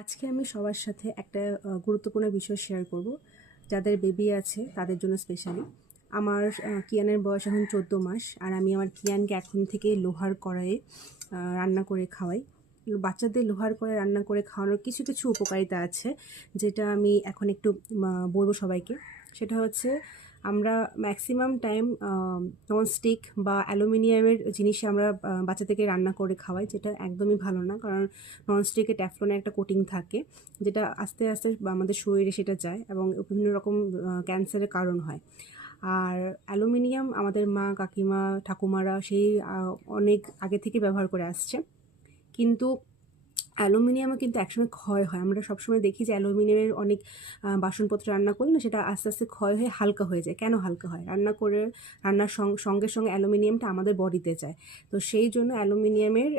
আজকে আমি সবার সাথে একটা গুরুত্বপূর্ণ বিষয় শেয়ার করব, যাদের বেবি আছে তাদের জন্য স্পেশালি। আমার কিয়ানের বয়স এখন 14 মাস, আর আমি আমার কিয়ানকে এখন থেকে লোহার কড়াইয়ে রান্না করে খাওয়াই। বাচ্চাদের লোহার কড়াই রান্না করে খাওয়ানোর কিছু কিছু উপকারিতা আছে, যেটা আমি এখন একটু বলবো সবাইকে। সেটা হচ্ছে, আমরা ম্যাক্সিমাম টাইম ননস্টিক বা অ্যালুমিনিয়ামের জিনিসে আমরা বাচ্চাদেরকে রান্না করে খাওয়াই, যেটা একদমই ভালো না। কারণ ননস্টিকে ট্যাফলনের একটা কোটিং থাকে, যেটা আস্তে আস্তে আমাদের শরীরে সেটা যায় এবং বিভিন্ন রকম ক্যান্সারের কারণ হয়। আর অ্যালুমিনিয়াম আমাদের মা, কাকিমা, ঠাকুমারা সেই অনেক আগে থেকে ব্যবহার করে আসছে। কিন্তু অ্যালুমিনিয়ামও কিন্তু একসময় ক্ষয় হয়। আমরা সবসময় দেখি যে অ্যালুমিনিয়ামের অনেক বাসনপত্র রান্না করি না, সেটা আস্তে আস্তে ক্ষয় হয়ে হালকা হয়ে যায়। কেন হালকা হয়? রান্নার সঙ্গে সঙ্গে অ্যালুমিনিয়ামটা আমাদের বডিতে যায়। তো সেই জন্য অ্যালুমিনিয়ামের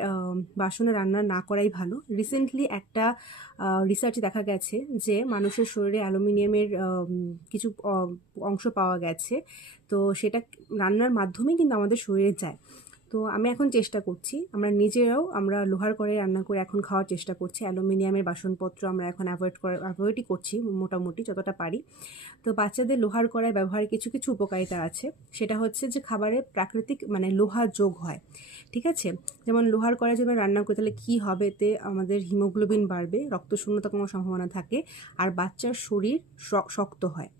বাসনে রান্না না করাই ভালো। রিসেন্টলি একটা রিসার্চে দেখা গেছে যে মানুষের শরীরে অ্যালুমিনিয়ামের কিছু অংশ পাওয়া গেছে। তো সেটা রান্নার মাধ্যমেই কিন্তু আমাদের শরীরে যায়। তো আমি এখন চেষ্টা করছি, আমরা লোহার কড়াই রান্না করে এখন খাওয়ার চেষ্টা করছি। অ্যালুমিনিয়ামের বাসনপত্র আমরা এখন অ্যাভয়েডই করছি মোটামুটি যতটা পারি। তো বাচ্চাদের লোহার কড়াই ব্যবহারের কিছু কিছু উপকারিতা আছে। সেটা হচ্ছে যে খাবারে প্রাকৃতিক মানে লোহা যোগ হয়, ঠিক আছে? যেমন লোহার কড়াই যদি আমরা রান্না করি, তাহলে কী হবে? এতে আমাদের হিমোগ্লোবিন বাড়বে, রক্ত শূন্যতা কমার সম্ভাবনা থাকে, আর বাচ্চার শরীর শক্ত হয়।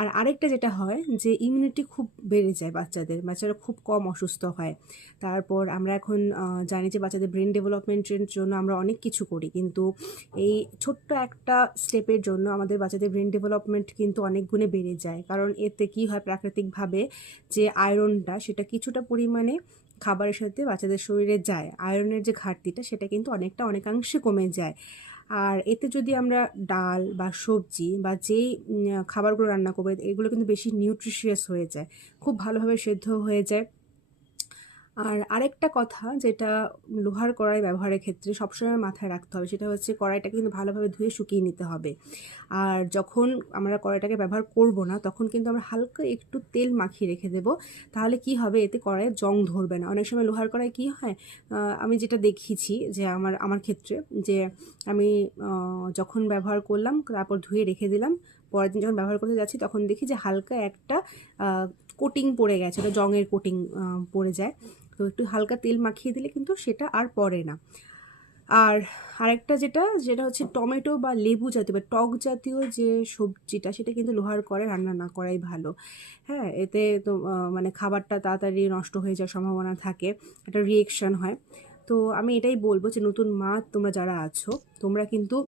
আর আরেকটা যেটা হয় যে ইমিউনিটি খুব বেড়ে যায় বাচ্চারা খুব কম অসুস্থ হয়। তারপর আমরা এখন জানি যে বাচ্চাদের ব্রেন ডেভেলপমেন্টের জন্য আমরা অনেক কিছু করি, কিন্তু এই ছোট্ট একটা স্টেপের জন্য আমাদের বাচ্চাদের ব্রেন ডেভেলপমেন্ট কিন্তু অনেক গুণে বেড়ে যায়। কারণ এতে কি হয়, প্রাকৃতিকভাবে যে আয়রনটা সেটা কিছুটা পরিমাণে খাবারের সাথে বাচ্চাদের শরীরে যায়, আয়রনের যে ঘাটতিটা সেটা কিন্তু অনেকাংশে কমে যায়। আর এতে যদি আমরা ডাল বা সবজি বা যেই খাবারগুলো রান্না করবো, এগুলো কিন্তু বেশি নিউট্রিশিয়াস হয়ে যায়, খুব ভালোভাবে সেদ্ধ হয়ে যায়। আর আরেকটা কথা যেটা লোহার কড়াই ব্যবহারের ক্ষেত্রে সবসময় মাথায় রাখতে হবে, সেটা হচ্ছে কড়াইটাকে কিন্তু ভালোভাবে ধুয়ে শুকিয়ে নিতে হবে। আর যখন আমরা কড়াইটাকে ব্যবহার করব না, তখন কিন্তু আমরা হালকা একটু তেল মাখিয়ে রেখে দেবো। তাহলে কি হবে, এতে কড়াইয়ে জং ধরবে না। অনেক সময় লোহার কড়াই কি হয়, আমি যেটা দেখেছি যে আমার ক্ষেত্রে, যে আমি যখন ব্যবহার করলাম তারপর ধুয়ে রেখে দিলাম, পরের দিন যখন ব্যবহার করতে যাচ্ছি তখন দেখি যে হালকা একটা কোটিং পড়ে গেছে, ওটা জংয়ের কোটিং পড়ে যায়। তো একটু হালকা তেল মাখিয়ে দিলে কিন্তু সেটা আর পড়ে না। আর আরেকটা যেটা হচ্ছে টমেটো বা লেবু জাতীয় বা টক জাতীয় যে সবজিটা, সেটা কিন্তু লোহার কড়াই রান্না না করাই ভালো। হ্যাঁ, এতে তো মানে খাবারটা তাড়াতাড়ি নষ্ট হয়ে যাওয়ার সম্ভাবনা থাকে, একটা রিয়েকশন হয়। তো আমি এটাই বলবো যে নতুন মা তোমরা যারা আছো, তোমরা কিন্তু